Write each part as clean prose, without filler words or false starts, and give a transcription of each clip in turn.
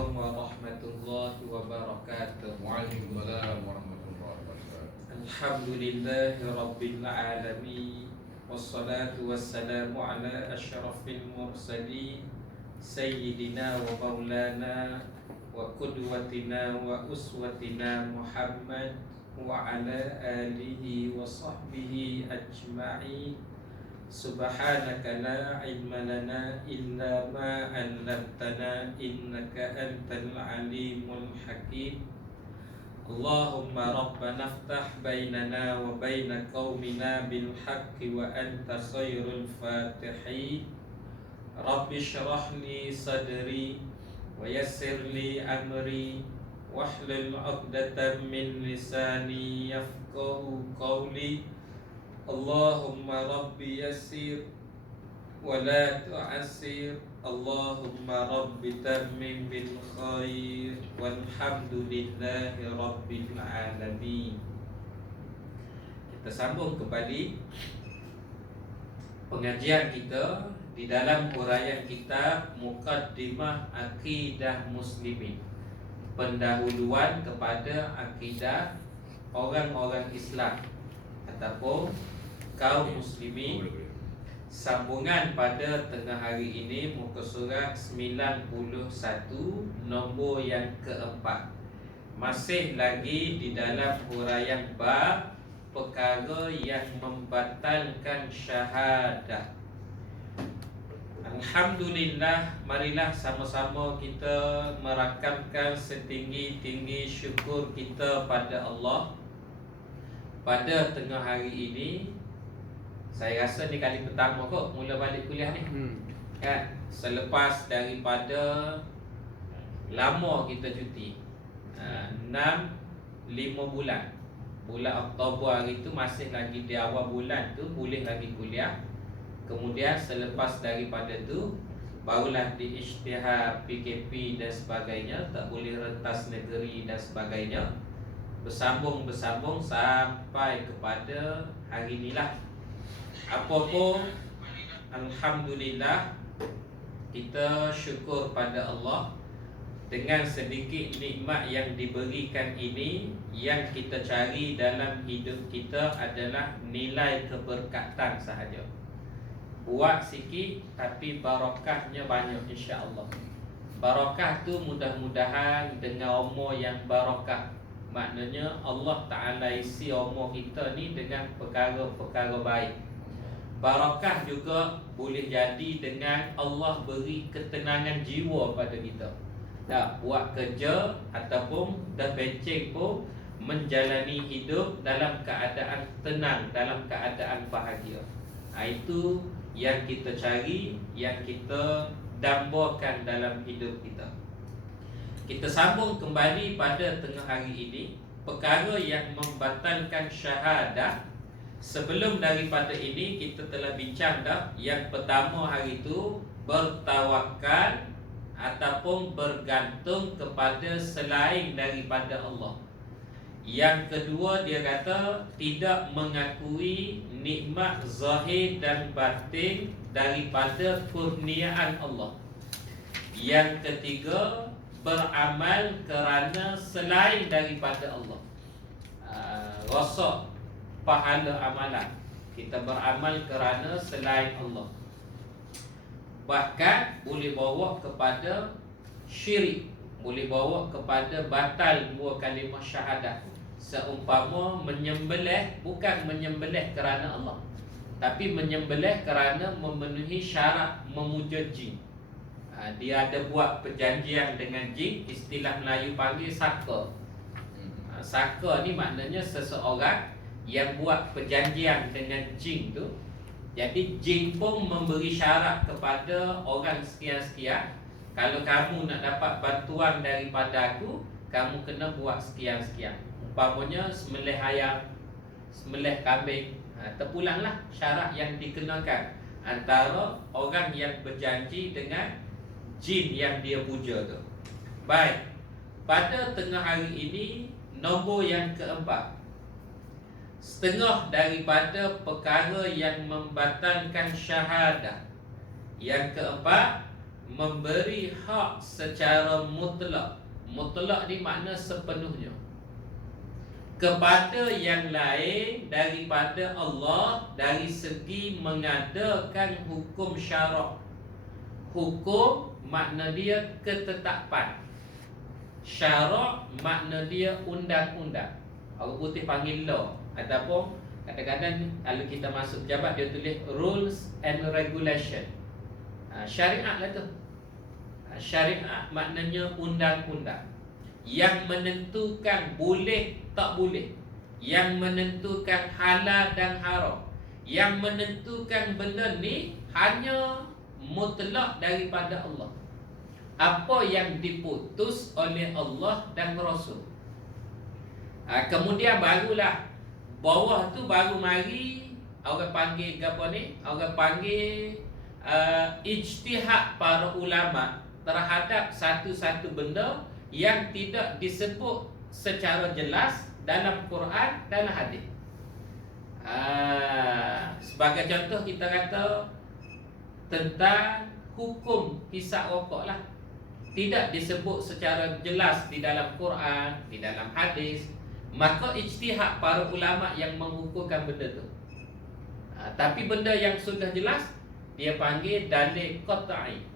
Assalamualaikum warahmatullahi wabarakatuh. Waalaikumsalam warahmatullahi wabarakatuh. Alhamdulillahi rabbil alamin. Wassalatu wassalamu ala asyrafil mursalin Sayyidina wa maulana wa qudwatina wa uswatina Muhammad wa ala alihi wa sahbihi ajma'in. Subhanaka la ilma lana illa ma 'allamtana innaka antal alimul hakim. Allahumma rabbana iftah bainana wa baina qaumina bil haqqi wa anta khairul fatihin. Rabbi shrah li sadri wa yassir li amri wahlul 'uqdatam min lisani yafqahu qawli. Allahumma rabbi yassir wa la tu'assir. Allahumma rabbi tammim bil khair. Walhamdulillahi rabbil alamin. Kita sambung kembali pengajian kita di dalam huraian kitab Muqaddimah Aqidah Muslimin, pendahuluan kepada akidah orang-orang Islam ataupun kaum muslimin. Sambungan pada tengah hari ini muka surat 91, nombor yang keempat. Masih lagi di dalam huraian bab perkara yang membatalkan syahadah. Alhamdulillah, marilah sama-sama kita merakamkan setinggi-tinggi syukur kita pada Allah. Pada tengah hari ini, saya rasa ni kali pertama kot mula balik kuliah ni. Kan? Selepas daripada lama kita cuti, 5 bulan. Bulan Oktober hari tu masih lagi di awal bulan tu boleh lagi kuliah. Kemudian selepas daripada tu barulah di isytihar PKP dan sebagainya, tak boleh rentas negeri dan sebagainya. Bersambung sampai kepada hari inilah. Apapun, alhamdulillah, kita syukur pada Allah dengan sedikit nikmat yang diberikan ini. Yang kita cari dalam hidup kita adalah nilai keberkatan sahaja. Buat sikit tapi barakahnya banyak, insya-Allah. Barakah tu mudah-mudahan dengan umur yang barakah. Maknanya Allah Ta'ala isi umur kita ni dengan perkara-perkara baik. Barakah juga boleh jadi dengan Allah beri ketenangan jiwa pada kita. Tak buat kerja ataupun dah benceng pun menjalani hidup dalam keadaan tenang, dalam keadaan bahagia. Itu yang kita cari, yang kita dambakan dalam hidup kita. Kita sambung kembali pada tengah hari ini, perkara yang membatalkan syahadah. Sebelum daripada ini kita telah bincang dah. Yang pertama hari itu bertawakal ataupun bergantung kepada selain daripada Allah. Yang kedua dia kata tidak mengakui nikmat zahir dan batin daripada kurniaan Allah. Yang ketiga beramal kerana selain daripada Allah. Rasa pahala amalan, kita beramal kerana selain Allah. Bahkan boleh bawa kepada syirik, boleh bawa kepada batal dua kalimah syahadat. Seumpama menyembelih, bukan menyembelih kerana Allah, tapi menyembelih kerana memenuhi syarat memuja jin. Dia ada buat perjanjian dengan jin, istilah Melayu panggil saka. Saka ni maknanya seseorang yang buat perjanjian dengan jin tu. Jadi jin pun memberi syarat kepada orang sekian-sekian, kalau kamu nak dapat bantuan daripada aku, kamu kena buat sekian-sekian. Umpamanya sembelih ayam, sembelih kambing, terpulanglah syarat yang dikenakan antara orang yang berjanji dengan jin yang dia puja tu. Baik, pada tengah hari ini nombor yang keempat, setengah daripada perkara yang membatalkan syahadah. Yang keempat, memberi hak secara mutlak. Mutlak ni makna sepenuhnya kepada yang lain daripada Allah dari segi mengadakan hukum syarak. Hukum makna dia ketetapan, syarak makna dia undang-undang. Orang putih panggil law, ataupun kadang-kadang kalau kita masuk pejabat dia tulis rules and regulation. Syariat lah tu. Syariat maknanya undang-undang yang menentukan boleh tak boleh, yang menentukan halal dan haram, yang menentukan benda ni hanya mutlak daripada Allah. Apa yang diputus oleh Allah dan Rasul. Kemudian barulah bawah tu baru mari orang panggil apa ni? Orang panggil ijtihad para ulama terhadap satu-satu benda yang tidak disebut secara jelas dalam Quran, dalam hadis. Sebagai contoh kita kata tentang hukum hisap rokok lah, tidak disebut secara jelas di dalam Quran, di dalam hadis, maka ijtihad para ulama yang mengukurkan benda tu. Tapi benda yang sudah jelas dia panggil dalil qat'i.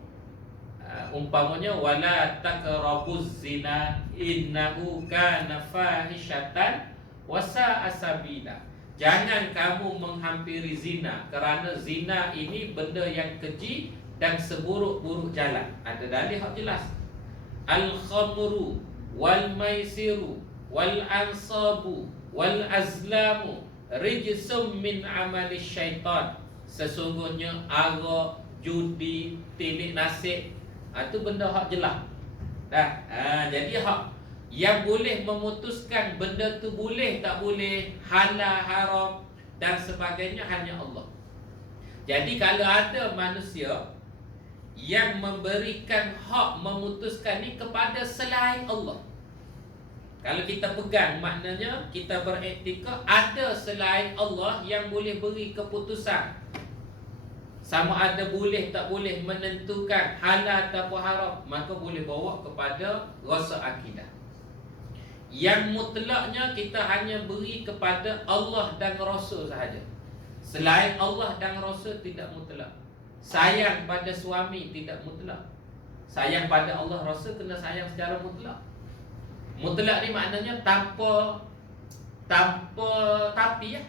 Umpamanya wala taqrabuz zina innahu kana fahishatan wa sa'a sabila. Jangan kamu menghampiri zina kerana zina ini benda yang keji dan seburuk-buruk jalan. Ada dalil yang jelas. Al-khamru wal maisiru wal ansabu wal azlamu rijsum min amali syaitan. Sesungguhnya arak, judi, tilik nasib, itu benda hak jelas. Jadi hak yang boleh memutuskan benda tu boleh tak boleh, halal haram dan sebagainya hanya Allah. Jadi kalau ada manusia yang memberikan hak memutuskan ni kepada selain Allah, kalau kita pegang maknanya kita beretika ada selain Allah yang boleh beri keputusan sama ada boleh tak boleh menentukan halal ataupun haram, maka boleh bawa kepada rasa akidah. Yang mutlaknya kita hanya beri kepada Allah dan Rasul sahaja. Selain Allah dan Rasul tidak mutlak. Sayang pada suami tidak mutlak. Sayang pada Allah Rasul kena sayang secara mutlak. Mutlak ni maknanya tanpa tapi ya.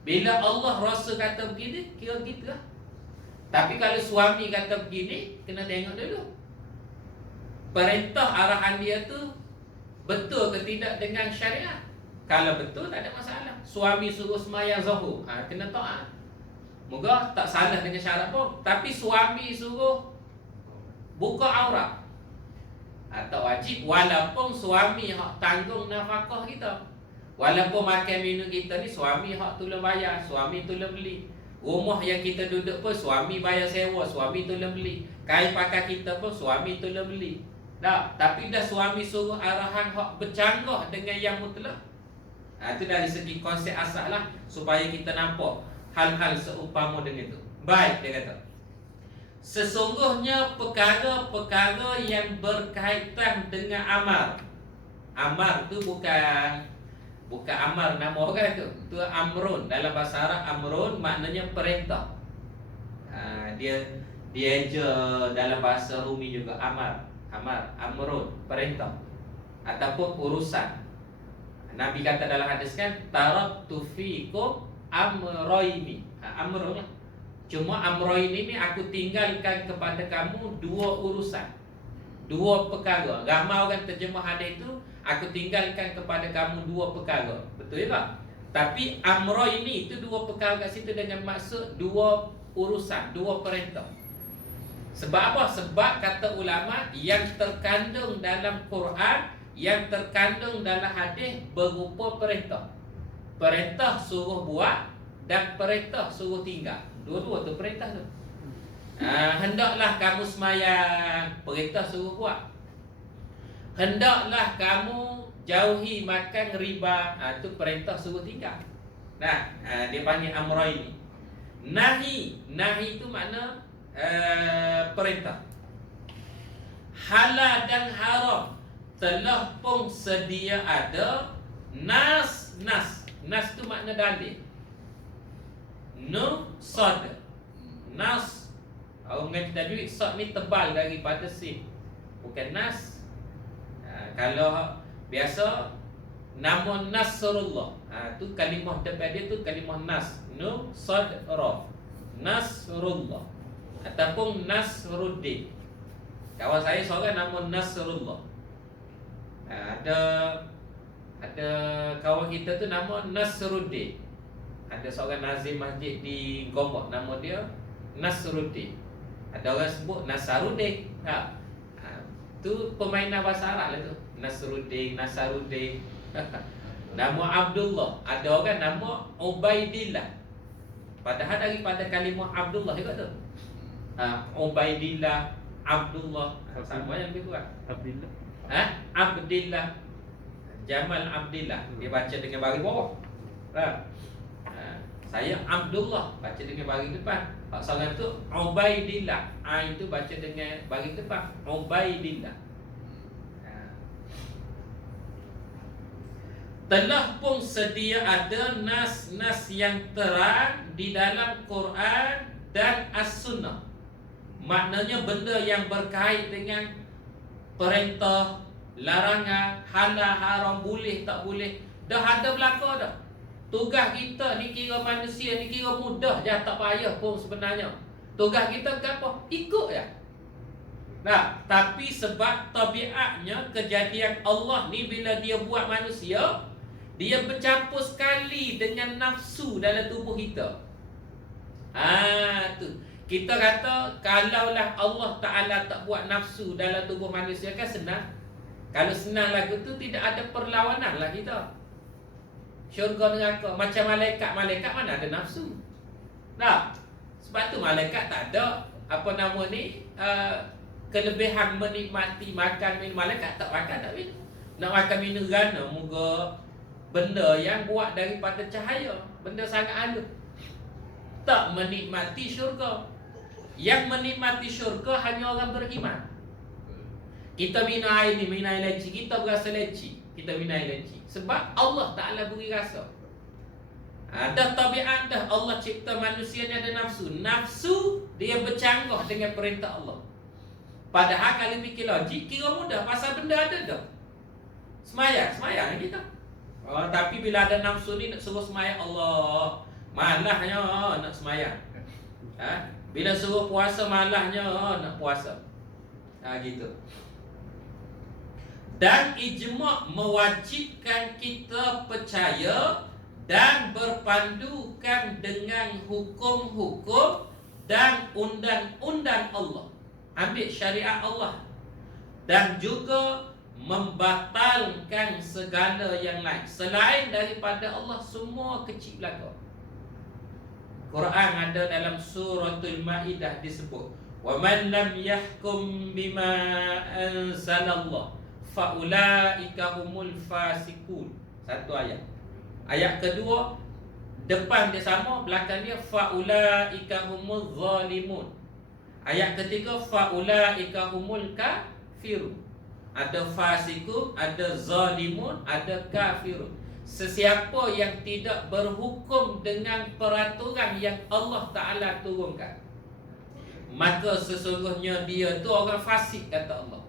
Bila Allah Rasul kata begini, kira gitu lah. Tapi kalau suami kata begini, kena tengok dulu perintah arahan dia tu betul ke tidak dengan syariat. Kalau betul tak ada masalah. Suami suruh sembahyang zuhur, kena taat. Moga tak salah dengan syarat pun. Tapi suami suruh buka aurat, tak wajib. Walaupun suami hak tanggung nafkah kita, walaupun makan minum kita ni suami hak tolong bayar, suami tolong beli. Rumah yang kita duduk pun suami bayar sewa, suami tolong beli. Kain pakai kita pun suami tolong beli. Tapi dah suami suruh arahan hak bercanggah dengan yang mutlak. Itu dari segi konsep asal lah, supaya kita nampak hal-hal seumpama dengan itu. Baik, dia kata sesungguhnya perkara-perkara yang berkaitan dengan amal. Amal tu bukan amar nama orang tu. Itu amrun. Dalam bahasa Arab amrun maknanya perintah. Dia je dalam bahasa Rumi juga amar, amrun, perintah ataupun urusan. Nabi kata dalam hadis kan, taraktu fikum amroini. Amrun lah. Cuma amroini ni aku tinggalkan kepada kamu dua urusan, dua perkara. Ramai orang terjemah hadis itu, aku tinggalkan kepada kamu dua perkara. Betul tak? Tapi amro ini itu dua perkara kat situ dengan maksud dua urusan, dua perintah. Sebab apa? Sebab kata ulama yang terkandung dalam Quran, yang terkandung dalam hadis berupa perintah. Perintah suruh buat dan perintah suruh tinggal. Dua-dua tu perintah tu. Hendaklah kamu semayang, perintah suruh buat. Hendaklah kamu jauhi makan riba, itu perintah suruh tinggal. Dia panggil amra ini. Nahi itu makna perintah. Halal dan haram telah pun sedia ada nas. Nas tu makna dalil. No sad. Nas. Orang mengaji tajwid, sad ni tebal daripada sin. Bukan nas. Kalau biasa nama Nasrullah, tu kalimah depan dia tu kalimah nas. No sad ra. Nasrullah ataupun Nasruddin. Kawan saya seorang nama Nasrullah. Ada kawan kita tu nama Nasruddin. Ada seorang nazim masjid di Gombak, nama dia Nasruddin. Ada orang sebut Nasaruddin. Tu permainan bahasa Arab lah tu. Nasruddin, Nasaruddin. Nama Abdullah. Ada orang nama Ubaidillah. Padahal daripada kalimah Abdullah juga tu. Ubaidillah, Abdullah, sama yang lebih kurang. Abdillah. Abdillah, Jamal Abdillah. Dia baca dengan baris bawah. Saya Abdullah, baca dengan baris depan. Pak seorang tu Ubaidillah, itu baca dengan baris depan. Ubaidillah. Telah pun sedia ada nas-nas yang terang di dalam Quran dan As-Sunnah. Maknanya benda yang berkait dengan perintah, larangan, halal, haram, boleh, tak boleh, dah ada belaka dah. Tugas kita ni kira manusia ni kira mudah je, tak payah pun sebenarnya. Tugas kita ke apa? Ikut je. Nah, tapi sebab tabiatnya kejadian Allah ni bila dia buat manusia, dia bercampur sekali dengan nafsu dalam tubuh kita. Tu. Kita kata kalaulah Allah Ta'ala tak buat nafsu dalam tubuh manusia kan senang. Kalau senang lagu tu tidak ada perlawanan lah kita. Syurga neraka macam malaikat mana ada nafsu. Nah, sebab tu malaikat tak ada apa nama ni kelebihan menikmati makan minum. Malaikat tak makan tak minum. Nak makan minum kerana moga benda yang buat daripada cahaya, benda sangat halus. Tak menikmati syurga. Yang menikmati syurga hanya orang beriman. Kita minum air ni, minum air leci, kita berasa leci, kita minum air leci sebab Allah Ta'ala beri rasa. Dah tabiat dah Allah cipta manusia ni ada nafsu. Nafsu dia bercanggah dengan perintah Allah. Padahal kalau fikir logik kira mudah, pasal benda ada dah. Semayang kita. Tapi bila ada nafsu ni nak suruh semayang, Allah malahnya nak semayang. Bila suruh puasa malahnya nak puasa. Gitu. Dan ijma' mewajibkan kita percaya dan berpandukan dengan hukum-hukum dan undang-undang Allah. Ambil syariat Allah. Dan juga membatalkan segala yang lain selain daripada Allah, semua kecil belaka. Quran ada dalam suratul Maidah disebut, "Wa man lam yahkum bima anzalallah fa ulaika humul fasiqun." Satu ayat. Ayat kedua depan dia sama, belakang dia fa ulaika humul zalimun. Ayat ketiga fa ulaika humul kafirun. Ada fasiqun, ada zalimun, ada kafirun. Sesiapa yang tidak berhukum dengan peraturan yang Allah Ta'ala turunkan, maka sesungguhnya dia tu orang fasik, kata Allah.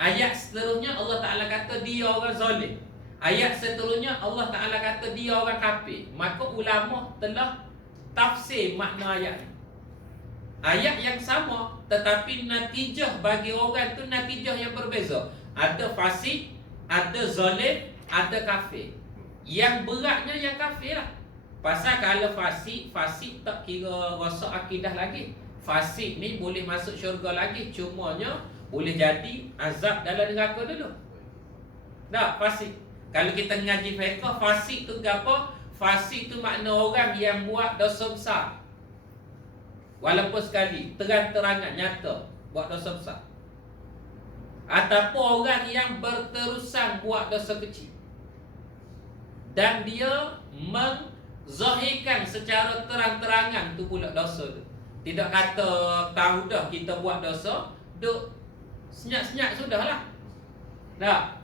Ayat seterusnya Allah Ta'ala kata dia orang zalim. Ayat seterusnya Allah Ta'ala kata dia orang kafir. Maka ulama telah tafsir makna ayat ni. Ayat yang sama tetapi natijah bagi orang tu natijah yang berbeza. Ada fasik, ada zalim, ada kafir. Yang beratnya yang kafir lah. Pasal kalau fasik tak kira rosak akidah lagi. Fasik ni boleh masuk syurga lagi, cumanya boleh jadi azab dalam neraka dulu. Tak, fasik. Kalau kita ngaji fiqh, fasik tu apa? Fasik tu makna orang yang buat dosa besar. Walaupun sekali terang-terangan nyata buat dosa besar. Ataupun orang yang berterusan buat dosa kecil. Dan dia menzahirkan secara terang-terangan tu pula dosa tu. Tidak kata tahu dah kita buat dosa, duk senyap-senyap sudahlah. Tak.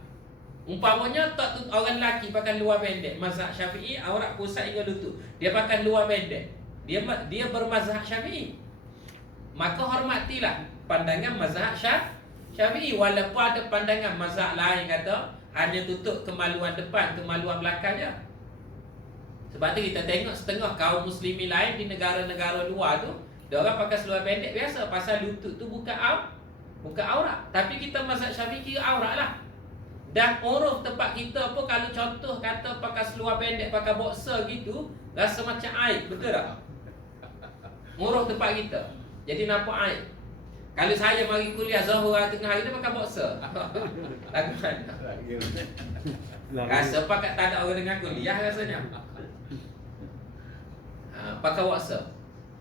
Umpamanya tak orang lelaki pakai luar pendek, mazhab Syafi'i aurat pusat hingga lutut. Dia pakai luar pendek. Dia bermazhab Syafi'i. Maka hormatilah pandangan mazhab Syafi'i, walaupun ada pandangan mazhab lain kata hanya tutup kemaluan depan, kemaluan belakang je. Sebab tu kita tengok setengah kaum muslimin lain di negara-negara luar tu, dia orang pakai seluar pendek biasa pasal lutut tu bukan aurat. Tapi kita mazhab Syafi'i kira aurat lah. Dan uruf tempat kita pun kalau contoh kata pakai seluar pendek, pakai boxer gitu, rasa macam aib, betul tak? Uruf tempat kita. Jadi nampak aib. Kalau saya mari kuliah Zahura tengah hari ni pakai boxer. Lagu mana? Rasa pakai tak ada orang dengan kuliah rasanya. Pakai boxer.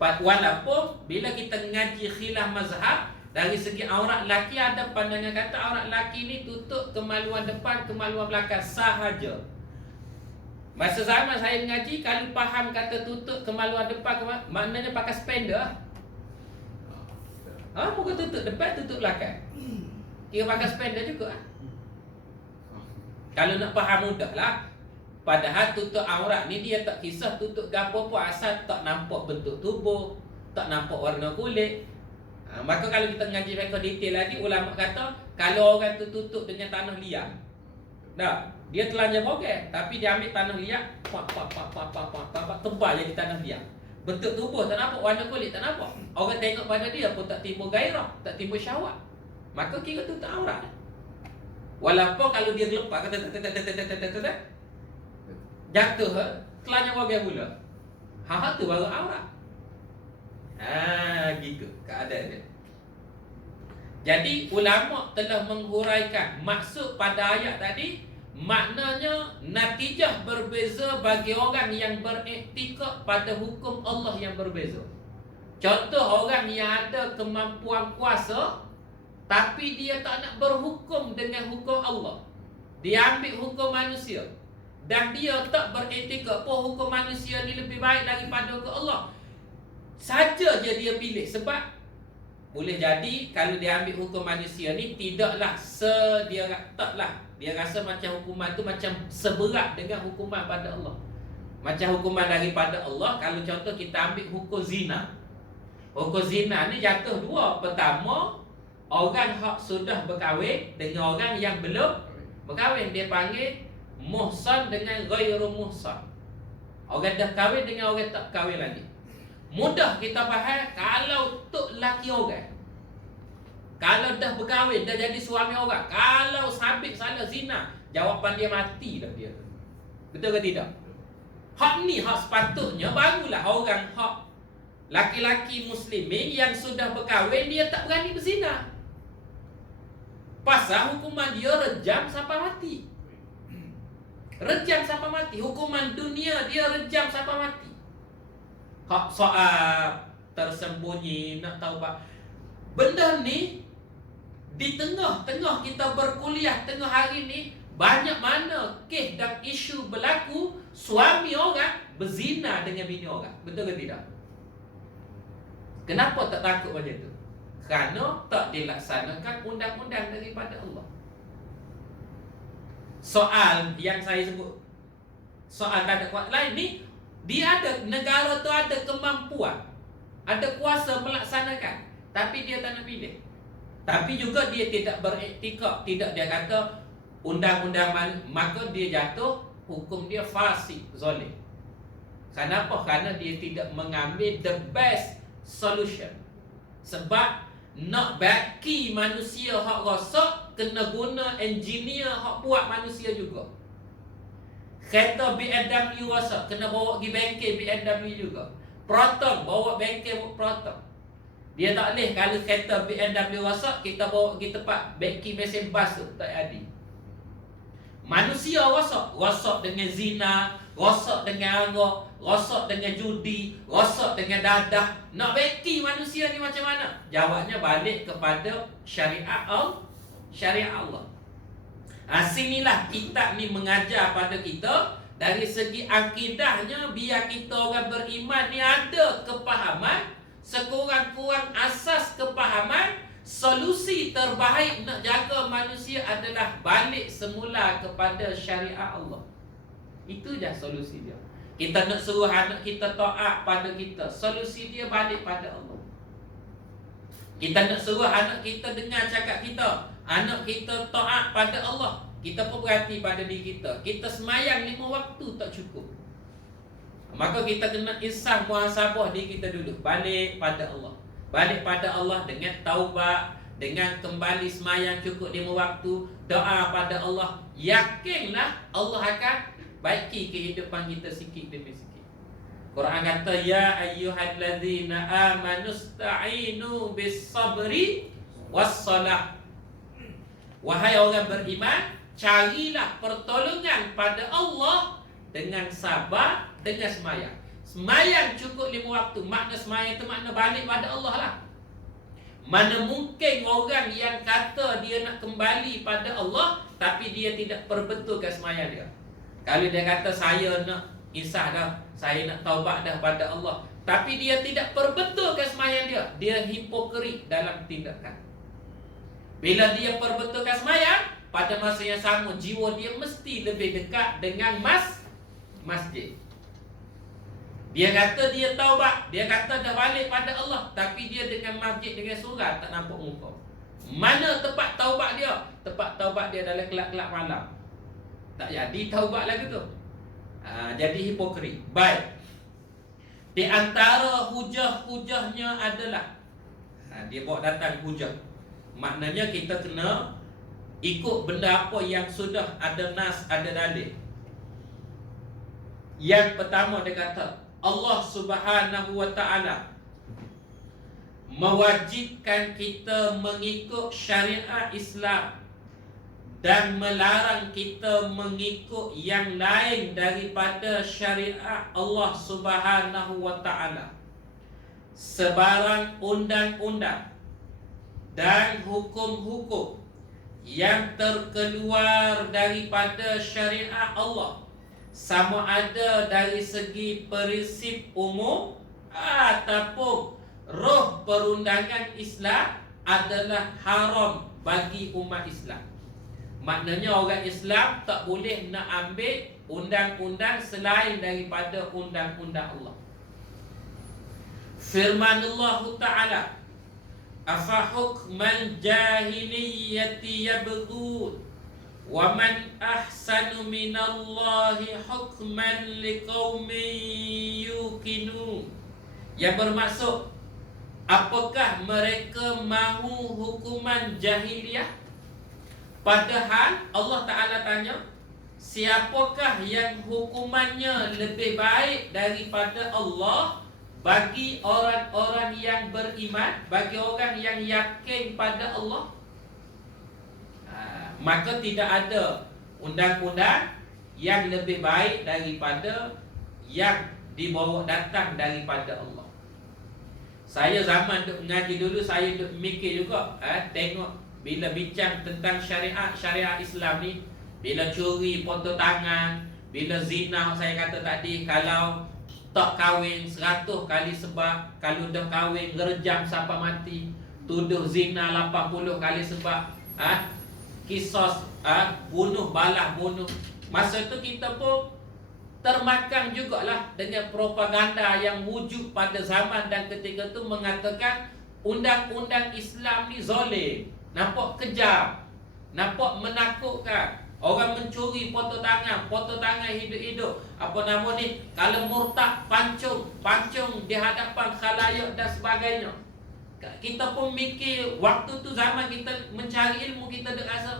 Walaupun bila kita ngaji khilaf mazhab, dari segi aurat lelaki ada pandangan kata aurat lelaki ni tutup kemaluan depan, kemaluan belakang sahaja. Masa zaman saya mengaji, kalau faham kata tutup kemaluan depan, maknanya pakai spender. Bukan tutup depan, tutup belakang. Kira pakai spender juga. Kalau nak faham mudah lah. Padahal tutup aurat ni dia tak kisah tutup gapo pun, asal tak nampak bentuk tubuh, tak nampak warna kulit. Maka kalau kita ngaji mereka detail lagi, ulama kata kalau orang tu tutup dengan tanah liat, dia telanjang bogel, tapi dia ambil tanah liat, tebal jadi tanah liat. Bentuk tubuh tak nampak, warna kulit tak nampak. Orang tengok pada dia pun tak timbul gairah, tak timbul syahwat. Maka kira tutup aurat. Walaupun kalau dia lepas kata jatuh, telanjang bogel pula. Hal tu baru aurat. Gitu keadaan dia. Jadi ulama telah menghuraikan maksud pada ayat tadi, maknanya natijah berbeza bagi orang yang beriktikad pada hukum Allah yang berbeza. Contoh orang yang ada kemampuan kuasa tapi dia tak nak berhukum dengan hukum Allah. Dia ambil hukum manusia dan dia tak beriktikad pun hukum manusia ni lebih baik daripada hukum Allah. Saja je dia pilih. Sebab boleh jadi kalau dia ambil hukum manusia ni tidaklah dia rasa macam hukuman tu macam seberat dengan hukuman pada Allah. Macam hukuman daripada Allah, kalau contoh kita ambil hukum zina. Hukum zina ni jatuh dua. Pertama, orang hak sudah berkahwin dengan orang yang belum berkahwin, dia panggil muhsan dengan ghairu muhsan. Orang dah kahwin dengan orang tak kahwin lagi. Mudah kita faham kalau tok laki orang, kalau dah berkahwin, dah jadi suami orang, kalau sabit salah zina, jawapan dia mati dah dia. Betul ke tidak? Hak ni hak sepatutnya barulah orang hak laki-laki muslimin yang sudah berkahwin dia tak berani berzina. Pasal hukuman dia rejam sampai mati. Rejam sampai mati. Hukuman dunia dia rejam sampai mati. Hak soal tersembunyi, nak tahu pak benda ni di tengah-tengah kita berkuliah tengah hari ni, banyak mana kes dan isu berlaku suami orang berzina dengan bini orang. Betul ke tidak? Kenapa tak takut macam tu? Kerana tak dilaksanakan undang-undang daripada Allah. Soal yang saya sebut, soal tak ada kuat lain ni, dia ada, negara tu ada kemampuan, ada kuasa melaksanakan, tapi dia tak nak pilih. Tapi juga dia tidak beriktikad, tidak dia kata undang-undang maka dia jatuh, hukum dia fasik, zalim. Kenapa? Kerana dia tidak mengambil the best solution. Sebab nak baki manusia hak rosak, kena guna engineer hak buat manusia juga. Kereta BMW rosak, kena bawa pergi bengkel BMW juga. Proton, bawa bengkel Proton. Dia tak boleh kalau kereta BMW rosak, kita bawa pergi tempat beki mesin bas tu, tak ada. Manusia rosak, rosak dengan zina, rosak dengan arak, rosak dengan judi, rosak dengan dadah. Nak beki manusia ni macam mana? Jawabnya balik kepada syariat Allah. Sinilah kitab ni mengajar pada kita dari segi akidahnya, biar kita orang beriman ni ada kepahaman sekurang-kurang asas kepahaman, solusi terbaik nak jaga manusia adalah balik semula kepada syariat Allah. Itu dah solusi dia. Kita nak suruh anak kita taat pada kita, solusi dia balik pada Allah. Kita nak suruh anak kita dengar cakap kita, anak kita taat pada Allah, kita pun berhati pada diri kita. Kita semayang 5 waktu tak cukup, maka kita kena insaf muhasabah diri kita dulu. Balik pada Allah. Balik pada Allah dengan taubat, dengan kembali semayang cukup 5 waktu, doa pada Allah. Yakinlah Allah akan baiki kehidupan kita sikit demi sikit. Quran kata, ya ayyuhallazina amanu sta'inu bis sabri was salah. Wahai orang beriman, carilah pertolongan pada Allah dengan sabar, dengan semayang. Semayang cukup 5 waktu. Makna semayang itu makna balik pada Allah lah. Mana mungkin orang yang kata dia nak kembali pada Allah, tapi dia tidak perbetulkan semayang dia. Kalau dia kata saya nak insaf dah, saya nak taubat dah pada Allah, tapi dia tidak perbetulkan semayang dia, dia hipokrit dalam tindakan. Bila dia perbetulkan semayang, pada masa yang sama jiwa dia mesti lebih dekat dengan masjid. Dia kata dia taubat, dia kata dah balik pada Allah, tapi dia dengan masjid, dengan surau tak nampak muka. Mana tempat taubat dia? Tempat taubat dia dalam kelab-kelab malam. Tak jadi taubat lagi tu. Jadi hipokrit. Baik. Di antara hujah-hujahnya adalah dia bawa datang hujah. Maknanya kita kena ikut benda apa yang sudah ada nas, ada dalil. Yang pertama dia kata, Allah Subhanahu wa ta'ala mewajibkan kita mengikut syariat Islam dan melarang kita mengikut yang lain daripada syariat Allah Subhanahu wa ta'ala. Sebarang undang-undang dan hukum-hukum yang terkeluar daripada syariat Allah, sama ada dari segi prinsip umum ataupun roh perundangan Islam, adalah haram bagi umat Islam. Maknanya orang Islam tak boleh nak ambil undang-undang selain daripada undang-undang Allah. Firman Allah Ta'ala, afa hukmal jahiliyyati yabghun wa man ahsanu minallahi hukman liqaumin yuqinun. Yang bermaksud, apakah mereka mahu hukuman jahiliyah? Padahal Allah Ta'ala tanya, siapakah yang hukumannya lebih baik daripada Allah bagi orang-orang yang beriman, bagi orang yang yakin pada Allah? Maka tidak ada undang-undang yang lebih baik daripada yang dibawa datang daripada Allah. Saya zaman duk mengaji dulu, saya duk mikir juga, tengok bila bincang tentang syariat Islam ni, bila curi potong tangan, bila zina, saya kata tadi, kalau tak kahwin 100 kali sebab, kalau dah kahwin ngerejam sampai mati, tuduh zina 80 kali sebab, kisos, bunuh, balah bunuh. Masa tu kita pun termakan jugalah dengan propaganda yang wujud pada zaman dan ketika tu mengatakan undang-undang Islam ni zalim, nampak kejam, nampak menakutkan. Orang mencuri potong tangan hidup-hidup. Apa nama ni? Kalau murtad, pancung di hadapan khalayak dan sebagainya. Kita pun mikir waktu tu zaman kita mencari ilmu, kita dah rasa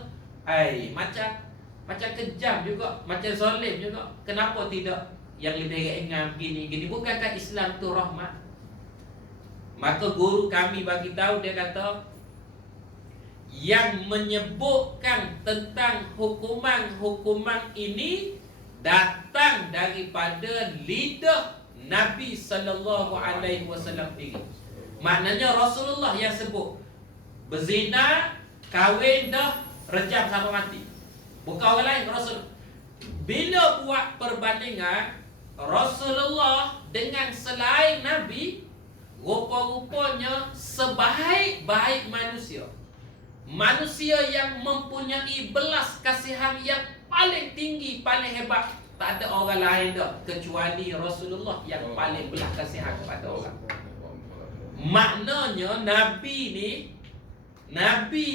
macam kejam juga, macam zalim juga. Kenapa tidak yang lebih ringan gini? Bukankah Islam tu rahmat? Maka guru kami bagi tahu, dia kata yang menyebutkan tentang hukuman-hukuman ini datang daripada lidah Nabi sallallahu alaihi wasallam ini. Maknanya Rasulullah yang sebut berzina, kahwin dah, rejam sampai mati. Bukan orang lain, Rasul. Bila buat perbandingan Rasulullah dengan selain Nabi, rupa-rupanya sebaik-baik manusia, manusia yang mempunyai belas kasihan yang paling tinggi, paling hebat, tak ada orang lain dah kecuali Rasulullah yang paling belas kasihan kepada orang. Maknanya Nabi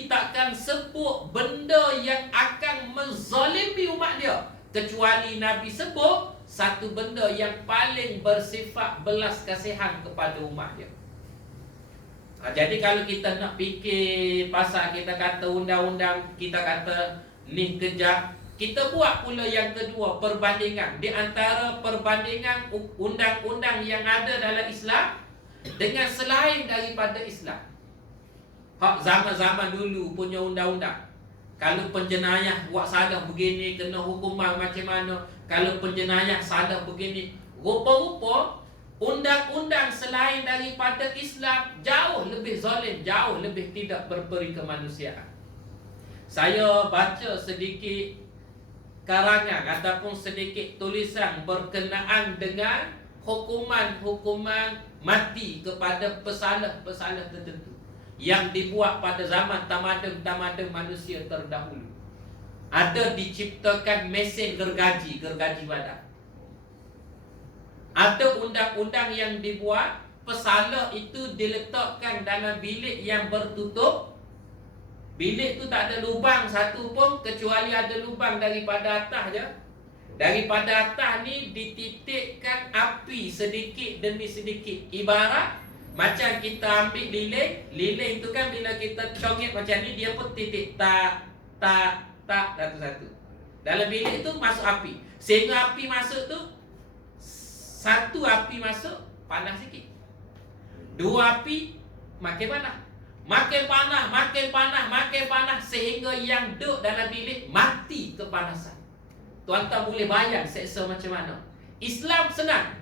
takkan sebut benda yang akan menzalimi umat dia, kecuali Nabi sebut satu benda yang paling bersifat belas kasihan kepada umat dia. Jadi kalau kita nak fikir pasal kita kata undang-undang, kita kata ni kejap, kita buat pula yang kedua, perbandingan di antara perbandingan undang-undang yang ada dalam Islam dengan selain daripada Islam. Hak zaman-zaman dulu punya undang-undang, kalau penjenayah buat salah begini kena hukuman macam mana, kalau penjenayah salah begini. Rupa-rupa undang-undang selain daripada Islam jauh lebih zalim, jauh lebih tidak berperi kemanusiaan. Saya baca sedikit karangan ataupun sedikit tulisan berkenaan dengan hukuman-hukuman mati kepada pesalah-pesalah tertentu yang dibuat pada zaman tamadun-tamadun manusia terdahulu. Ada diciptakan mesin gergaji badan. Ada undang-undang yang dibuat, pesalah itu diletakkan dalam bilik yang bertutup. Bilik tu tak ada lubang satu pun, kecuali ada lubang daripada atas je. Daripada atas ni dititikkan api sedikit demi sedikit. Ibarat macam kita ambil lilin tu kan, bila kita congit macam ni, dia pun titik tak satu-satu. Dalam bilik tu masuk api. Sehingga api masuk tu, satu api masuk panas sikit, dua api makin panas, makin panas sehingga yang duduk dalam bilik mati kepanasan. Tuan-tuan boleh bayang seksa macam mana. Islam senang.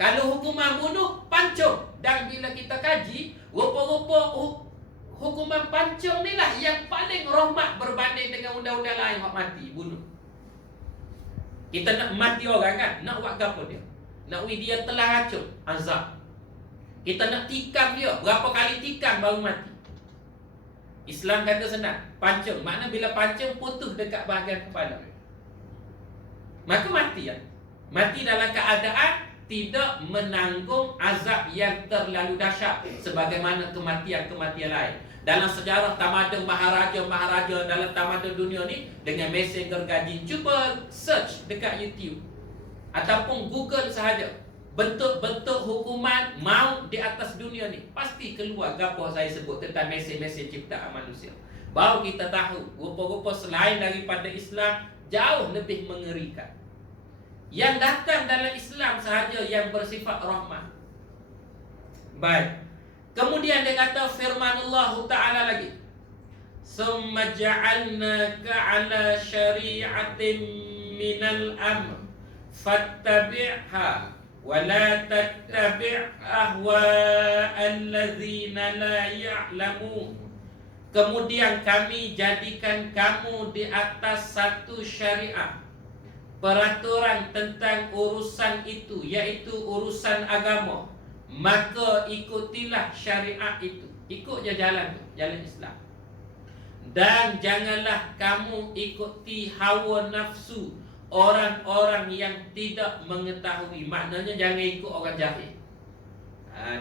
Kalau hukuman bunuh, pancung. Dan bila kita kaji, rupa-rupa hukuman pancung ni lah yang paling rahmat berbanding dengan undang-undang lain hak mati, bunuh. Kita nak mati orang kan, nak buat apa dia? Nak dia telah racun, azab. Kita nak tikam dia, berapa kali tikam baru mati. Islam kata senang, pancung. Makna bila pancung putus dekat bahagian kepala, maka mati ya. Mati dalam keadaan tidak menanggung azab yang terlalu dahsyat sebagaimana kematian-kematian lain. Dalam sejarah tamadun maharaja dalam tamadun dunia ni dengan mesin gergaji, cuba search dekat YouTube ataupun Google sahaja bentuk-bentuk hukuman maut di atas dunia ni, pasti keluar gapo saya sebut tentang mesin-mesin ciptaan manusia. Baru kita tahu rupa-rupa selain daripada Islam jauh lebih mengerikan. Yang datang dalam Islam sahaja yang bersifat rahmat. Baik. Kemudian dia kata firman Allah Ta'ala lagi, summa ja'alnaka ala syari'atin minal amr fattabi'ha wa la tattabi' ahwa'al ladzina la ya'lamun. Kemudian kami jadikan kamu di atas satu syariat, peraturan tentang urusan itu, iaitu urusan agama, maka ikutilah syariat itu. Ikut je jalan tu, jalan Islam. Dan janganlah kamu ikuti hawa nafsu orang-orang yang tidak mengetahui. Maknanya jangan ikut orang jahil.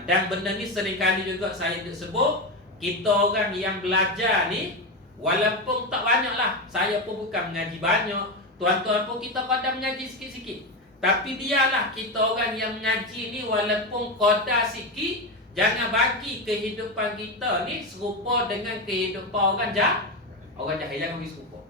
Dan benda ni seringkali juga saya sebut, kita orang yang belajar ni, walaupun tak banyak lah, saya pun bukan mengaji banyak, tuan-tuan pun kita kadang mengaji sikit-sikit, tapi biarlah kita orang yang mengaji ni walaupun qadar sikit, jangan bagi kehidupan kita ni serupa dengan kehidupan orang jahil. Jangan bagi serupa.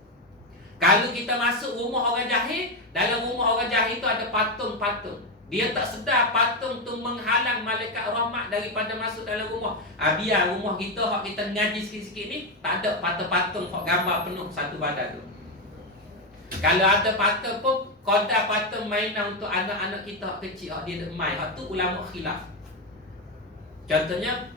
Kalau kita masuk rumah orang jahil, dalam rumah orang jahil tu ada patung-patung. Dia tak sedar patung tu menghalang malaikat rahmat daripada masuk dalam rumah. Biar rumah kita, hak kita mengaji sikit-sikit ni, tak ada patung-patung hak gambar penuh satu badan tu. Kalau ada patung pun, qadar patung mainan untuk anak-anak kita hak kecil, hak dia main, hak tu ulama khilaf. Contohnya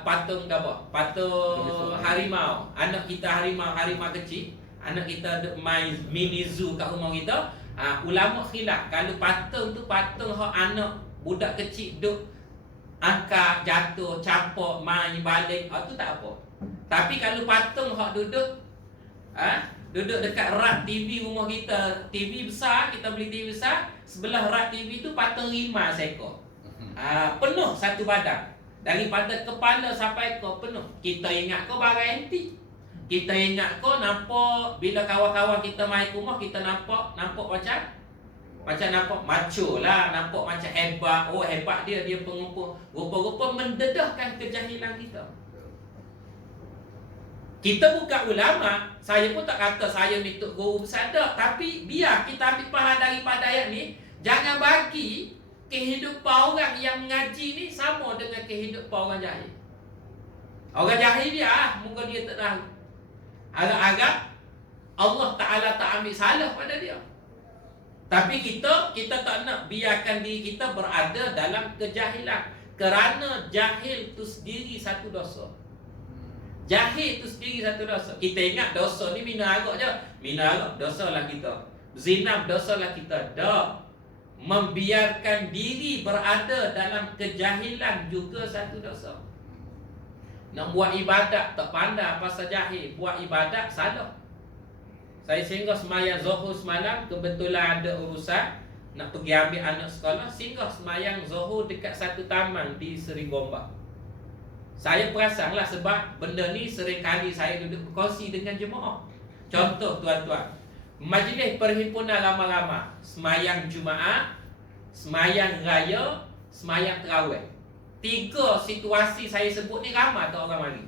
patung apa? Patung harimau. Anak kita harimau kecil, anak kita main mini zoo kat rumah kita. Ulama khilaf. Kalau patung tu patung hak anak budak kecil duk angkat, jatuh, campak, main, balik, tu tak apa. Tapi kalau patung hak duduk duduk dekat rak TV rumah kita, TV besar, kita beli TV besar, sebelah rak TV tu patung 5 seekor. Penuh satu badan. Daripada kepala sampai ke penuh. Kita ingat kau barang antik. Kita ingat kau nampak bila kawan-kawan kita main rumah, kita nampak macam nampak macho lah, nampak macam hebat. Oh hebat dia pengumpul. Rupa-rupa mendedahkan kejahilan kita. Kita bukan ulama. Saya pun tak kata saya ni tok guru besar dak. Tapi biar kita ambil faham daripada ayat ni. Jangan bagi kehidupan orang yang mengaji ni sama dengan kehidupan orang jahil. Orang jahil dia mungkin dia tak tahu. Agak-agak Allah Ta'ala tak ambil salah pada dia. Tapi kita tak nak biarkan diri kita berada dalam kejahilan. Kerana jahil tu sendiri satu dosa. Jahil tu sendiri satu dosa. Kita ingat dosa ni minum arak je. Minum arak dosa lah kita. Zina dosa lah kita. Tak. Membiarkan diri berada dalam kejahilan juga satu dosa. Nak buat ibadat tak pandai pasal jahil. Buat ibadat salah. Saya singgah semayang Zuhur semalam, kebetulan ada urusan nak pergi ambil anak sekolah. Singgah semayang Zuhur dekat satu taman di Seri Gombak. Saya perasan lah sebab benda ni sering kali saya duduk berkongsi dengan jemaah. Contoh tuan-tuan, majlis perhimpunan ramai-ramai, semayang Jumaat, semayang Raya, semayang Terawih. 3 situasi saya sebut ni ramai tak orang mari?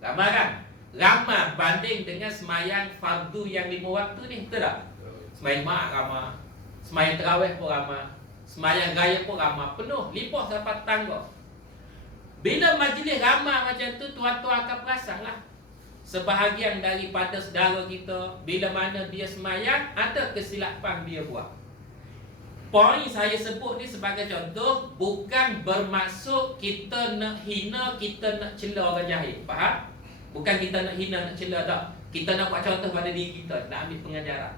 Ramai kan? Ramai banding dengan semayang fardu yang 5 waktu ni, betul tak? Semayang Jumaat ramai, semayang Terawih pun ramai, semayang Raya pun ramai, penuh, limpah sampai tangga. Bila majlis ramai macam tu, tuan-tuan akan perasan lah. Sebahagian daripada saudara kita, bila mana dia semayang, ada kesilapan dia buat. Poin saya sebut ni sebagai contoh, bukan bermaksud kita nak hina, kita nak cela orang jahil. Faham? Bukan kita nak hina, nak cela tak. Kita nak buat contoh pada diri kita, nak ambil pengajaran.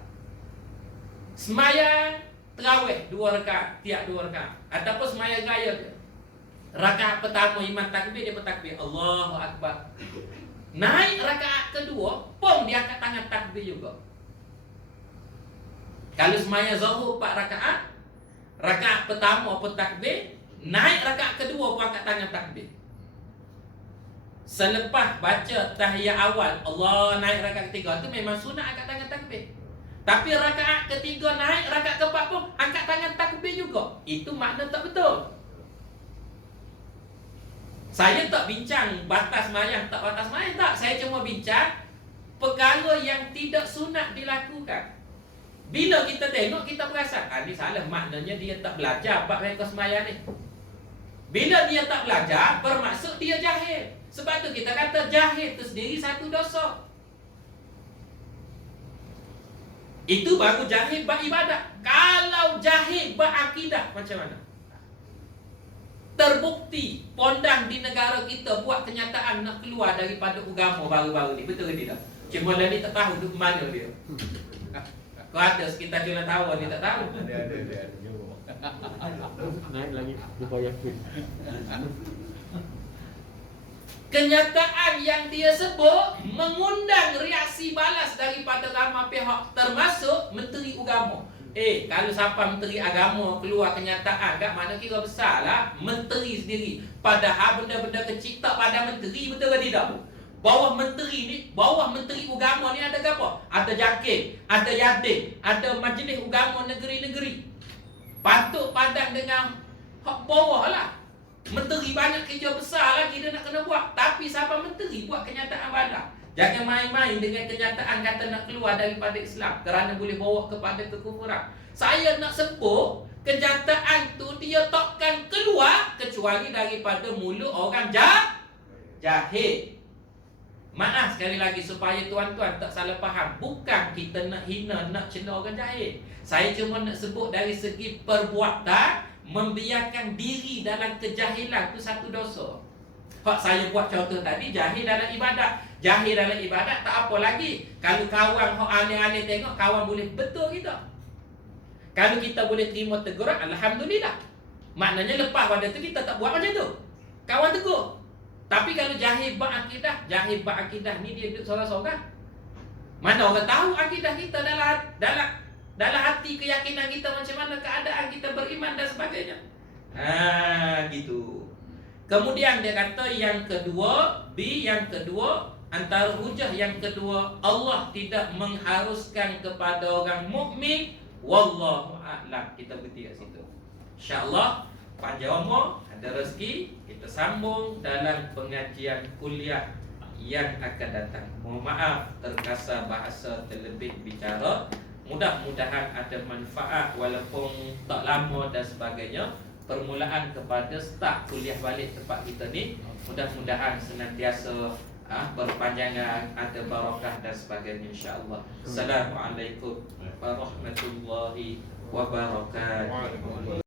Semayang Terawih 2 rakaat, tiap 2 rakaat. Ataupun semayang Raya je. Rakaat pertama imam takbir, dia bertakbir Allahu Akbar. Naik rakaat kedua, pun dia angkat tangan takbir juga. Kalau semayang Zuhur 4 rakaat, rakaat pertama pun takbir, naik rakaat kedua pun angkat tangan takbir. Selepas baca tahiyat awal, Allah naik rakaat ketiga, tu memang sunat angkat tangan takbir. Tapi rakaat ketiga naik, rakaat keempat pun angkat tangan takbir juga. Itu makna tak betul. Saya tak bincang batas mayang, tak batas mayang, tak. Saya cuma bincang perkara yang tidak sunat dilakukan. Bila kita tengok, kita perasan, ni salah, maknanya dia tak belajar bab mereka semayang ni. Bila dia tak belajar, bermaksud dia jahil. Sebab tu kita kata jahil tu sendiri satu dosa. Itu baru jahil bab ibadat. Kalau jahil bab akidah, macam mana? Terbukti pondang di negara kita buat kenyataan nak keluar daripada agama baru-baru ni. Betul ke tidak? Cuma dia ni tak tahu tu mana dia. Kau ada sekitar jualan tawar ni tak tahu. Ada. Naik lagi lupa yakin. Kenyataan yang dia sebut mengundang reaksi balas daripada ramai pihak, termasuk Menteri Agama. Kalau siapa Menteri Agama keluar kenyataan, kat mana kira besar lah Menteri sendiri. Padahal benda-benda kecil tak pada Menteri, betul ke tidak? Bawah Menteri ni, bawah Menteri Agama ni ada apa? Ada JAKIM, ada YADIN, ada Majlis Agama Negeri-Negeri. Patut padang dengan hak bawah lah. Menteri banyak kerja besar lagi dia nak kena buat. Tapi siapa Menteri buat kenyataan balas. Jangan main-main dengan kenyataan kata nak keluar daripada Islam, kerana boleh bawa kepada kekufuran. Saya nak sebut kenyataan tu dia takkan keluar kecuali daripada mulut orang jahil. Maaf sekali lagi supaya tuan-tuan tak salah faham. Bukan kita nak hina, nak cela orang jahil. Saya cuma nak sebut dari segi perbuatan, membiarkan diri dalam kejahilan tu satu dosa. Hak saya buat contoh tadi, jahil dalam ibadat. Jahil dalam ibadat tak apa lagi. Kalau kawan hak aneh-aneh tengok, kawan boleh betul kita. Kalau kita boleh terima teguran, alhamdulillah. Maknanya lepas pada tu kita tak buat macam tu. Kawan tegur. Tapi kalau jahil berakidah ni dia duduk sorang-sorang. Mana orang tahu akidah kita dalam hati keyakinan kita macam mana keadaan kita beriman dan sebagainya. Gitu. Kemudian dia kata yang kedua, yang kedua, antara hujah yang kedua, Allah tidak mengharuskan kepada orang mukmin, wallahu a'lam. Kita berhenti kat situ. InsyaAllah panjang umur, ada rezeki, kita sambung dalam pengajian kuliah yang akan datang. Mohon maaf terkasar bahasa terlebih bicara. Mudah-mudahan ada manfaat walaupun tak lama dan sebagainya. Permulaan kepada start kuliah balik tempat kita ni, mudah-mudahan senantiasa berpanjangan, ada barakah dan sebagainya insya-Allah. Assalamualaikum warahmatullahi wabarakatuh.